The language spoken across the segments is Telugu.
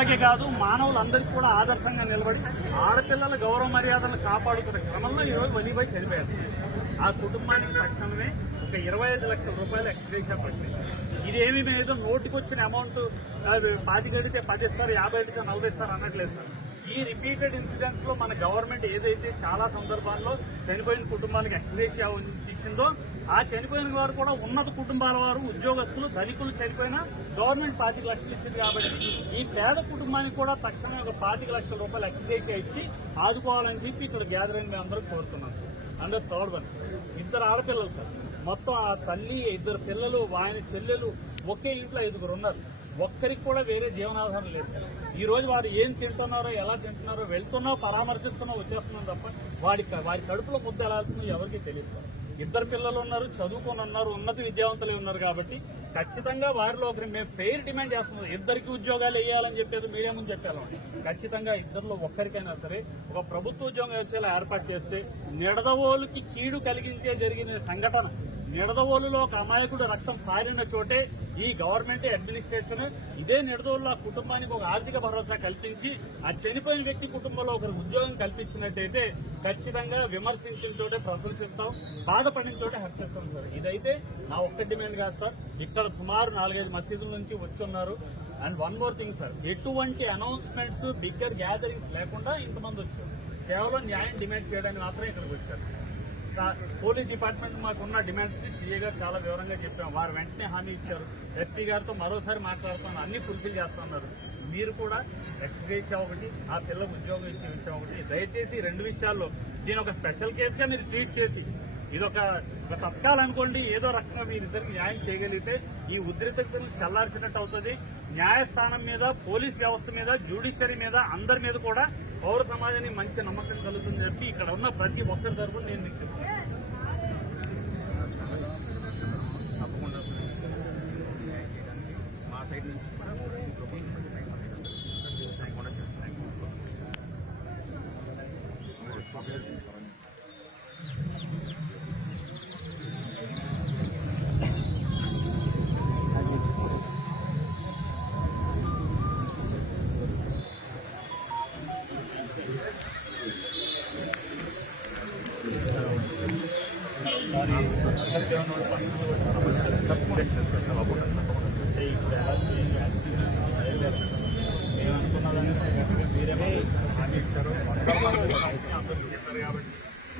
మహిళలకే కాదు మానవులందరికీ కూడా ఆదర్శంగా నిలబడి ఆడపిల్లల గౌరవ మర్యాదలను కాపాడుకునే క్రమంలో ఈరోజు వలీబాయ్ చనిపోయారు. ఆ కుటుంబానికి తక్షణమే ఒక 25 లక్షల రూపాయలు ఎక్స్గ్రేషియా పట్టింది. ఇదేమి ఏదో నోటికొచ్చిన అమౌంట్ 10 గడితే 10 ఇస్తారు, 50 అడిగితే 40 ఇస్తారు అన్నట్లేదు సార్. ఈ రిపీటెడ్ ఇన్సిడెంట్స్ లో మన గవర్నమెంట్ ఏదైతే చాలా సందర్భాల్లో చనిపోయిన కుటుంబానికి ఎక్స్గ్రేషియా ఇచ్చిందో ఆ చనిపోయిన వారు కూడా ఉన్నత కుటుంబాల వారు, ఉద్యోగస్తులు, ధనికులు చనిపోయినా గవర్నమెంట్ 25 లక్షలు ఇచ్చింది. కాబట్టి ఈ పేద కుటుంబానికి కూడా తక్షణమే ఒక 25 లక్షల రూపాయలు ఎక్స్గ్రేషియా ఇచ్చి ఆదుకోవాలని చెప్పి ఇక్కడ గ్యాదర్ అయిన మేము అందరూ కోరుతున్నాం. అందరూ థర్డ్ వన్ 2 ఆడపిల్లలు సార్. మొత్తం ఆ తల్లి, 2 పిల్లలు, ఆయన చెల్లెలు, ఒకే ఇంట్లో 5 ఉన్నారు. ఒక్కరికి కూడా వేరే జీవనాధారం లేదు. ఈ రోజు వారు ఏం తింటున్నారో, ఎలా తింటున్నారో, వెళ్తున్నా పరామర్శిస్తున్నా వచ్చేస్తున్నాం తప్ప వారి కడుపులో ముద్ద ఎలా వెళ్తుందో ఎవరికి తెలియదు. 2 పిల్లలు ఉన్నారు, చదువుకొని ఉన్నారు, ఉన్నత విద్యావంతులు ఉన్నారు. కాబట్టి ఖచ్చితంగా వారిలో ఒకరి మేము ఫెయిర్ డిమాండ్ చేస్తున్నాం. 2కి ఉద్యోగాలు వేయాలని చెప్పేది మీడియా ముందు చెప్పాము. ఖచ్చితంగా 2లో ఒక్కరికైనా సరే ఒక ప్రభుత్వ ఉద్యోగం వచ్చేలా ఏర్పాటు చేస్తే నిడదవోలుకి కీడు కలిగించే జరిగిన సంఘటన, నిడదవోలులో ఒక అమాయకుడు రక్తం పారిన చోటే ఈ గవర్నమెంట్ అడ్మినిస్ట్రేషన్ ఇదే నిడదవోలులో ఆ కుటుంబానికి ఒక ఆర్థిక భరోసా కల్పించి ఆ చనిపోయిన వ్యక్తి కుటుంబంలో ఒకరు ఉద్యోగం కల్పించినట్టయితే ఖచ్చితంగా విమర్శించిన చోటే ప్రశంసిస్తాం, బాధపడిన చోటే హర్షిస్తాం సార్. ఇదైతే నా ఒక్క డిమాండ్ కాదు సార్. ఇక్కడ సుమారు 4-5 మసీదుల నుంచి వచ్చి ఉన్నారు. And one more thing sir, ఎటువంటి అనౌన్స్మెంట్స్, బిగ్గర్ గ్యాదరింగ్స్ లేకుండా ఇంతమంది వచ్చారు. కేవలం న్యాయం డిమాండ్ చేయడానికి మాత్రమే ఇక్కడికి వచ్చారు. పోలీస్ డిపార్ట్మెంట్ మాకున్న డిమాండ్స్ ని సీఏ గారు చాలా వివరంగా చెప్పాము. వారు వెంటనే హామీ ఇచ్చారు. ఎస్పీ గారితో మరోసారి మాట్లాడుతాను, అన్ని ఫుల్ఫిల్ చేస్తున్నారు. మీరు కూడా ఎక్స్గ్రేషియా ఒకటి, ఆ పిల్లలకు ఉద్యోగం ఇచ్చే విషయం ఒకటి, దయచేసి 2 విషయాల్లో దీని ఒక స్పెషల్ కేసుగా మీరు ట్రీట్ చేసి ఇదొక తత్కాలనుకోండి, ఏదో రకంగా మీరిద్దరికి న్యాయం చేయగలిగితే ఈ ఉద్రిక్తతను చల్లార్చినట్టు అవుతుంది. న్యాయస్థానం మీద, పోలీస్ వ్యవస్థ మీద, జ్యుడిషియరీ మీద, అందరి మీద కూడా పౌర సమాజానికి మంచి నమ్మకం కలుగుతుందని చెప్పి ఇక్కడ ఉన్న ప్రతి ఒక్కరి తరఫున నేను మీకు తప్పకుండా మా సైడ్ నుంచి కూడా చేస్తాను.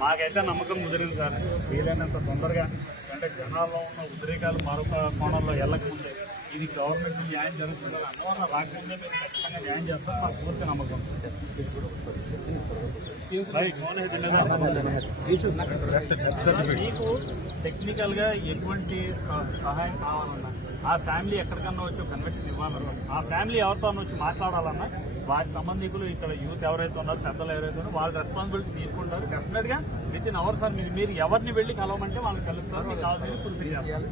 మాకైతే నమ్మకం కుదిరింది సార్. వీలైనంత తొందరగా, అంటే జనాల్లో ఉన్న ఉద్రేకాలు మరొక కోణంలో వెళ్ళకముందే ఇది గవర్నమెంట్ న్యాయం జరుగుతుంది అనుకున్న రాకముందే మేము ఖచ్చితంగా న్యాయం చేస్తాం. మాకు పూర్తి నమ్మకం. మీకు టెక్నికల్ గా ఎటువంటి సహాయం కావాలన్నా, ఆ ఫ్యామిలీ ఎక్కడికన్నా వచ్చి కన్వెన్షన్ ఇవ్వాలన్నా, ఆ ఫ్యామిలీ ఎవరితో వచ్చి మాట్లాడాలన్నా, వారి సంబంధికులు ఇక్కడ యూత్ ఎవరైతే ఉన్నారో, పెద్దలు ఎవరైతే ఉన్నారో వాళ్ళ రెస్పాన్సిబిలిటీ తీసుకుంటారు. డెఫినెట్ గా విత్ ఇన్ అవర్ సార్ మీరు ఎవరిని వెళ్లి కలవమంటే వాళ్ళని కలుస్తారు. మీకు కావాల్సింది ఫుల్ఫిల్ చేస్తారు.